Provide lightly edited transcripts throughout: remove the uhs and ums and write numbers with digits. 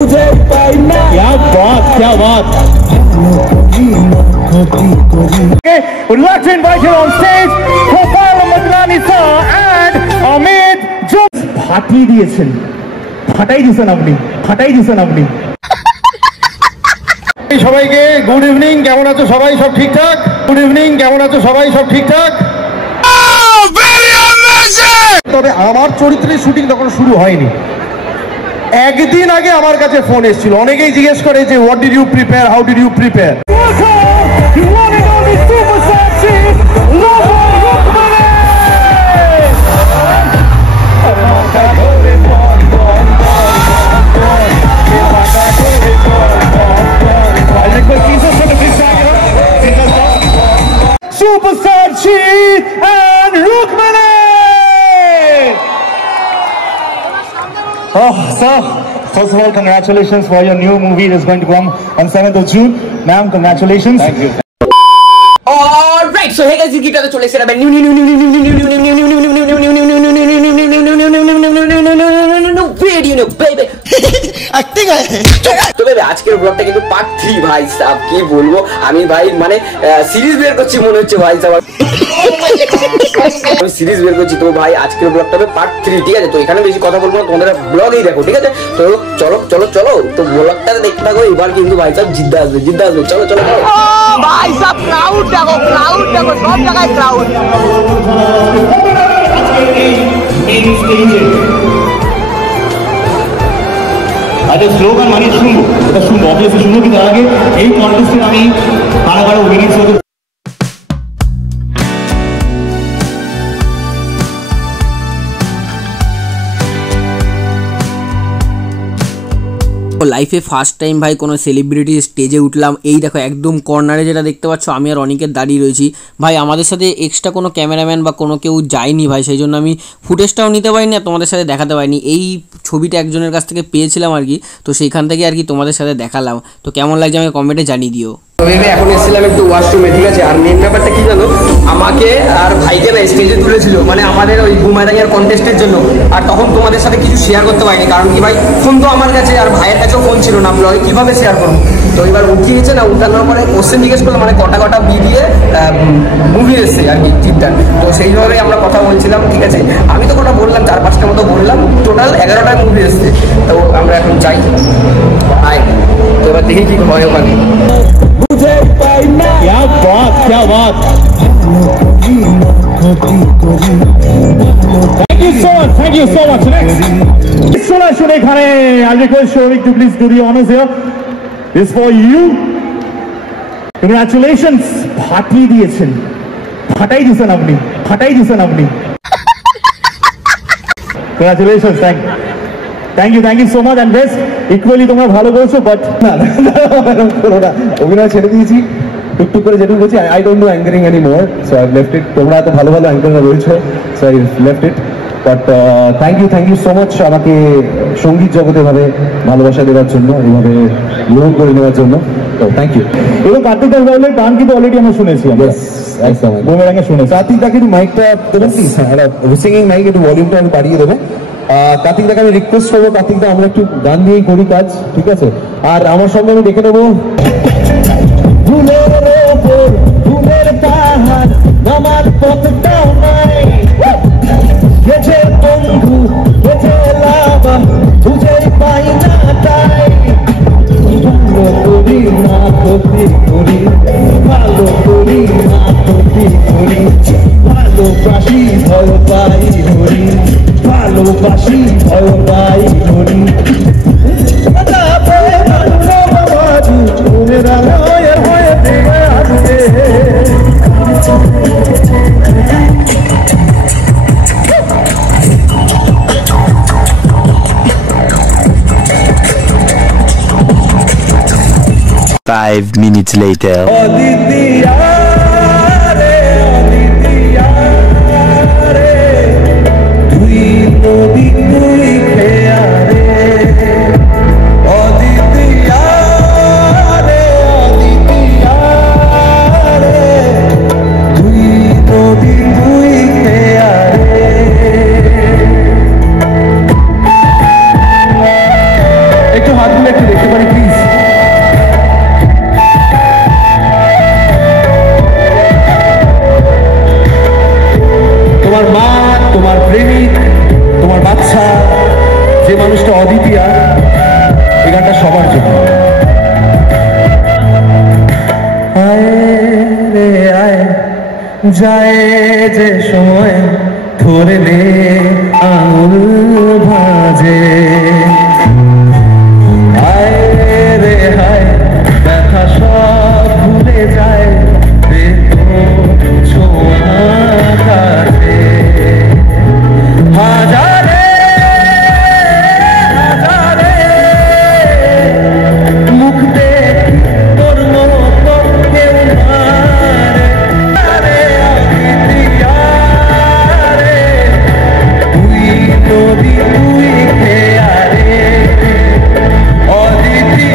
क्या बात क्या बात। Okay, we'd like to invite you on stage Gopal Madlani sir and Amit Jog. ফাটিয়ে দিয়েছেন, ফাটাই দিয়েছেন আপনি, ফাটাই দিয়েছেন আপনি। সবাইকে গুড ইভিনিং, কেমন আছো সবাই? সব ঠিকঠাক? গুড ইভিনিং, কেমন আছো সবাই? সব ঠিকঠাক? তবে আমার চরিত্রের শুটিং তখন শুরু হয়নি। একদিন আগে আমার কাছে ফোন এসেছিল, অনেকেই জিজ্ঞেস করে যে what did you prepare, how did you prepare. Superstar Cheat and Rukmini! Oh, sir, first of all, congratulations for your new movie that's going to come on 7th of June. Ma'am, congratulations. Thank you. Alright, so hey guys, this is চলে এসেছে তো baby আজকের ব্লগটা কিন্তু part 3 ভাই সাহেব, কি বলবো আমি ভাই, মানে সিরিজ বের করছি মনে হচ্ছে ভাই সাহেব, আমি সিরিজ বের করছি। তো ভাই আজকের ব্লগটা হবে পার্ট 3, ঠিক আছে? তো এখানে বেশি কথা বলবো না, তোমাদের ব্লগেই দেখো, ঠিক আছে? তো চলো চলো চলো, তো ব্লগটা দেখতে থাকো। এবার কিন্তু ভাই সাহেব জিদ্দা আসবে, জিদ্দা আসবে, চলো চলো ভাই সাহেব। ক্রাউড দেখো, ক্রাউড দেখো, সব জায়গায় ক্রাউড। আচ্ছা, স্লোগান মানে শুনবো, এটা শুনবো, অবভিয়াসলি শুনবো, কিন্তু আগে এই কন্টেস্টে আমি কারো উইনিং করতে লাইফে ফার্স্ট টাইম ভাই কোনো সেলিব্রিটি স্টেজে উঠলাম। এই দেখো একদম কর্নারে যেটা দেখতে পাচ্ছ, আমি আর অনেকের দাঁড়িয়ে রয়েছি ভাই। আমাদের সাথে এক্সট্রা কোনো ক্যামেরাম্যান বা কোনো কেউ যায়নি ভাই, সেই জন্য আমি ফুটেজটাও নিতে পারিনি আর তোমাদের সাথে দেখাতে পারিনি। এই ছবিটা একজনের কাছ থেকে পেয়েছিলাম আর কি, তো সেইখান থেকে আর কি তোমাদের সাথে দেখালাম। তো কেমন লাগছে আমাকে কমেন্টে জানিয়ে দিও। এখন এসেছিলাম একটু ওয়াশরুমে, ঠিক আছে? আর মেন ব্যাপারটা কি জানো, আমাকে আর ভাইকে না স্টেজে তুলেছিল মানে আমাদের ওই বুমারাঙ্গের কন্টেস্টের জন্য। আর তখন তোমাদের সাথে কিছু শেয়ার করতে পারিনি, কারণ কি ভাই ফোন তো আমার কাছে আর ভাইয়ের কাছেও ফোন ছিল না, আমি কীভাবে শেয়ার করবো? তো এবার উঠিয়েছে না, উঠানোর পরে কোশ্চেন জিজ্ঞেস করলাম, মানে কটা কটা দিয়ে মুভি এসছে আর কি ঠিকঠাক। তো সেইভাবেই আমরা কথা বলছিলাম, ঠিক আছে? আমি তো কটা বললাম, 4-5টা মতো বললাম, টোটাল 11টা মুভি এসছে। তো আমরা এখন যাই, আয় তো এবার দেখি কি হয় ওখানে। क्या बात क्या बात। Thank you so much, thank you so much. Next, শুনে এখানে I request Shovik to please do the honors here. This is for you. Congratulations, ফাটিয়ে দিয়েছেন, ফাটাই দিয়েছেন আপনি, ফাটাই দিয়েছেন আপনি। Congratulations, thank you so much and best. Equally তোমরা ভালো করেছো, বাট না অভিনয় ছেড়ে দিয়েছি টুকটুক করে, যেটুকু বলছি I don't do anchoring any more, so I left it. তোমরা এত ভালো ভালো অ্যাঙ্কাররা রয়েছে, so I left it. But thank you so much আমাকে সঙ্গীত জগতে এভাবে ভালোবাসা দেওয়ার জন্য, এইভাবে গ্রহণ করে নেওয়ার জন্য। তো থ্যাংক ইউ। এবং কার্তিক দাস রাহুলের গান কিন্তু অলরেডি আমরা শুনেছি, একদম বুমেরাঙ্গে শুনেছি। কার্তিক দাকে একটু মাইকটা দেবেন প্লিজ, সিঙ্গিং মাইক একটু ভলিউমটা আমি বাড়িয়ে দেবো। কার্তিক দাকে আমি রিকোয়েস্ট করবো, কার্তিক দা আমরা একটু গান দিয়েই করি কাজ, ঠিক আছে? আর আমার সঙ্গে আমি দেখে নেবো ফুলের পাহাড়, আমার পথটাও নাই গেছে বন্ধু, গেছে লাভা, বুঝেই পাই না তাই। ভালো করি না ক্ষতি করি, ভালো করি না ক্ষতি করি, ভালোবাসি ভয় পাই হরি, ভালোবাসি ভয় পাই হরি। Five minutes later. যায় যে সময় ধরলে আঙুল ভাজে, হায় রে হায় ব্যথা সব ভুলে যায় ছোঁয়া কাছে, হাজারে হাজারে মুখ দেখ তোর মতো কেউ মারে, তুই নদী তুই খেয়ারে অদিতি।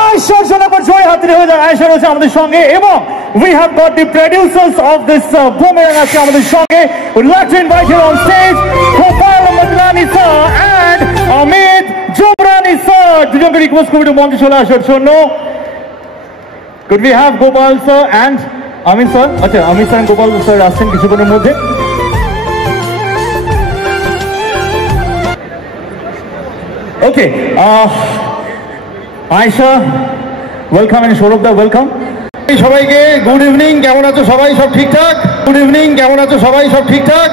আয়শার জন্য আবার জয় হাতরে হয়ে যায়। আয়শা রয়েছে আমাদের সঙ্গে এবং we have got the producers of this boomerang আজকে আমাদের সঙ্গে। We'd like to invite you on stage Gopal Madlani sir and Amit Jobrani sir, দুজনকে রিকোয়েস্ট করব একটু মঞ্চে চলে আসার জন্য। Could we have Gopal sir and Amit sir? আচ্ছা, Amit sir and Gopal sir আসছেন কিছুক্ষণের মধ্যে। Okay, Aisha, welcome and Saurabh da welcome. সবাইকে গুড ইভিনিং, কেমন আছো সবাই? সব ঠিকঠাক? গুড ইভিনিং, কেমন আছো সবাই? সব ঠিকঠাক?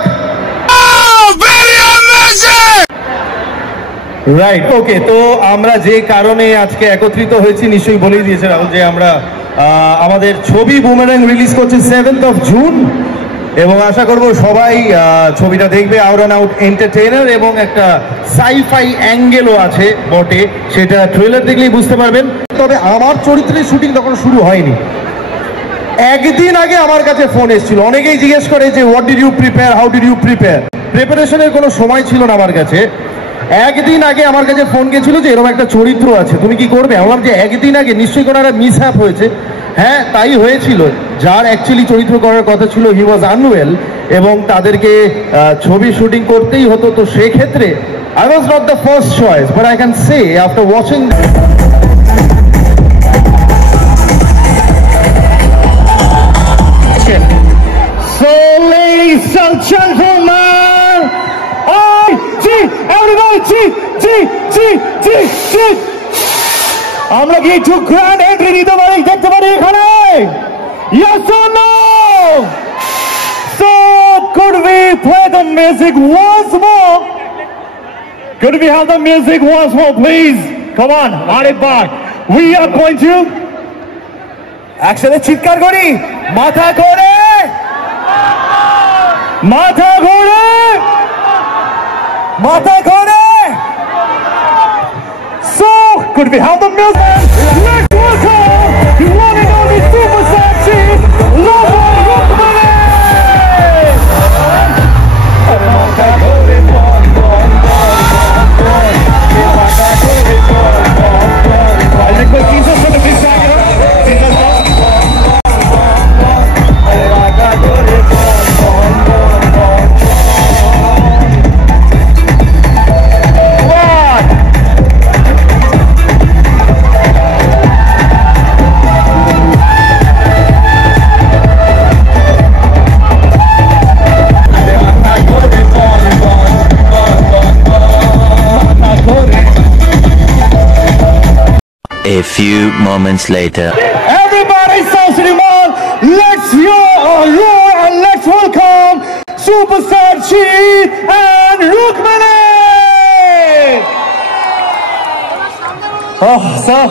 রাইট, ওকে। তো আমরা যে কারণে আজকে একত্রিত হয়েছি নিশ্চয়ই বলেই দিয়েছে রাহুল যে আমরা আমাদের ছবি বুমেরাং রিলিজ করছি 7th of June এবং আশা করব সবাই ছবিটা দেখবে। আউট অ্যান্ড আউট এন্টারটেইনার এবং একটা সাইফাই অ্যাঙ্গেলও আছে বটে, সেটা ট্রেলার দেখলেই বুঝতে পারবেন। তবে আমার চরিত্রের শুটিং তখন শুরু হয়নি। একদিন আগে আমার কাছে ফোন এসেছিল, অনেকেই জিজ্ঞেস করে যে what did you prepare, how did you prepare. প্রিপারেশনের কোনো সময় ছিল না আমার কাছে। একদিন আগে আমার কাছে ফোন গেছিল যে এরকম একটা চরিত্র আছে, তুমি কি করবে? বললাম যে একদিন আগে নিশ্চয়ই কোনো একটা মিস হ্যাপ হয়েছে। হ্যাঁ, তাই হয়েছিল। যার অ্যাকচুয়ালি চরিত্র করার কথা ছিল হি ওয়াজ আনওয়েল এবং তাদেরকে ছবি শুটিং করতেই হতো। তো সেক্ষেত্রে I was not the first choice, but I can say after watching So ladies and gentlemen, everybody, আমরা কি একটু গ্র্যান্ড এন্ট্রি নিতে পারি, দেখতে পারি এখানে? Yes or no? So could we play the music once more? Could we have the music once more, please? Come on, Arifat. We are going to একসাথে চিৎকার করি, মাথা ঘোরে, মাথা ঘোরে, মাথা ঘোরে। So could we have the music? Let's welcome the one and only superstar chief, Logan Rukmini. I'll request Jesus for the big song. Jesus. A few moments later. Everybody, South City Mall, let's roar and let's welcome Superstar Chief and Rukmini. Oh, sir,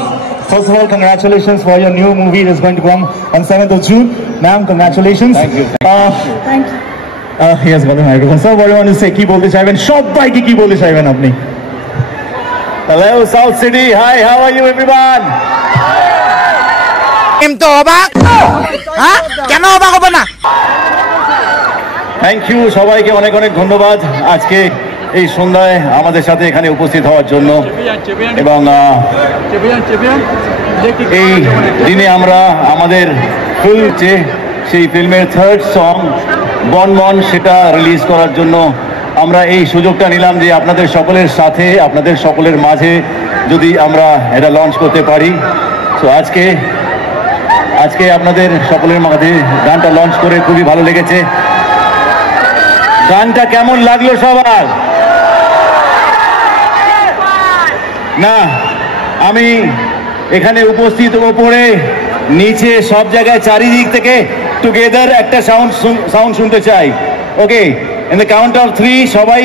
first of all, congratulations for your new movie that's going to come on 7th of June. Ma'am, congratulations. Thank you. Thank you. He has got the microphone. Sir, what do you want to say? কি বলতে চাইবেন? সবাইকে কি বলতে চাইবেন আপনি? Hello, South City. Hi, how are you, everyone? তো অবাক, হ্যাঁ কেন অবাক হবে না? থ্যাংক ইউ, সবাইকে অনেক অনেক ধন্যবাদ আজকে এই সন্ধ্যায় আমাদের সাথে এখানে উপস্থিত হওয়ার জন্য। এবং এই দিনে আমরা আমাদের ফিল্ম সেই ফিল্মের 3rd সং বন মন সেটা রিলিজ করার জন্য আমরা এই সুযোগটা নিলাম যে আপনাদের সকলের সাথে, আপনাদের সকলের মাঝে যদি আমরা এটা লঞ্চ করতে পারি। তো আজকে আপনাদের সকলের মাঝে গানটা লঞ্চ করে খুবই ভালো লেগেছে। গানটা কেমন লাগলো সবার? না, আমি এখানে উপস্থিত ওপরে নিচে সব জায়গায় চারিদিক থেকে টুগেদার একটা সাউন্ড শুনতে চাই। ওকে, ইন দ্য কাউন্ট অফ 3 সবাই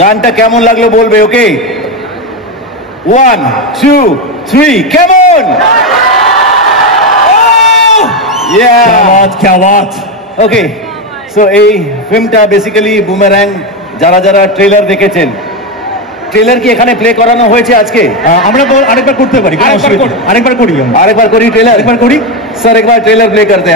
গানটা কেমন লাগলো বলবে। ওকে, 1 2 3 কেমন? ওকে, সো এই ফিল্মটা বেসিক্যালি বুমেরাং। যারা যারা ট্রেলার দেখেছেন, ট্রেলার কি এখানে প্লে করানো হয়েছে আজকে? আমরা তো আরেকবার করতে পারি, আরেকবার করি ট্রেলার, একবার করি স্যার, একবার ট্রেলার প্লে করতে।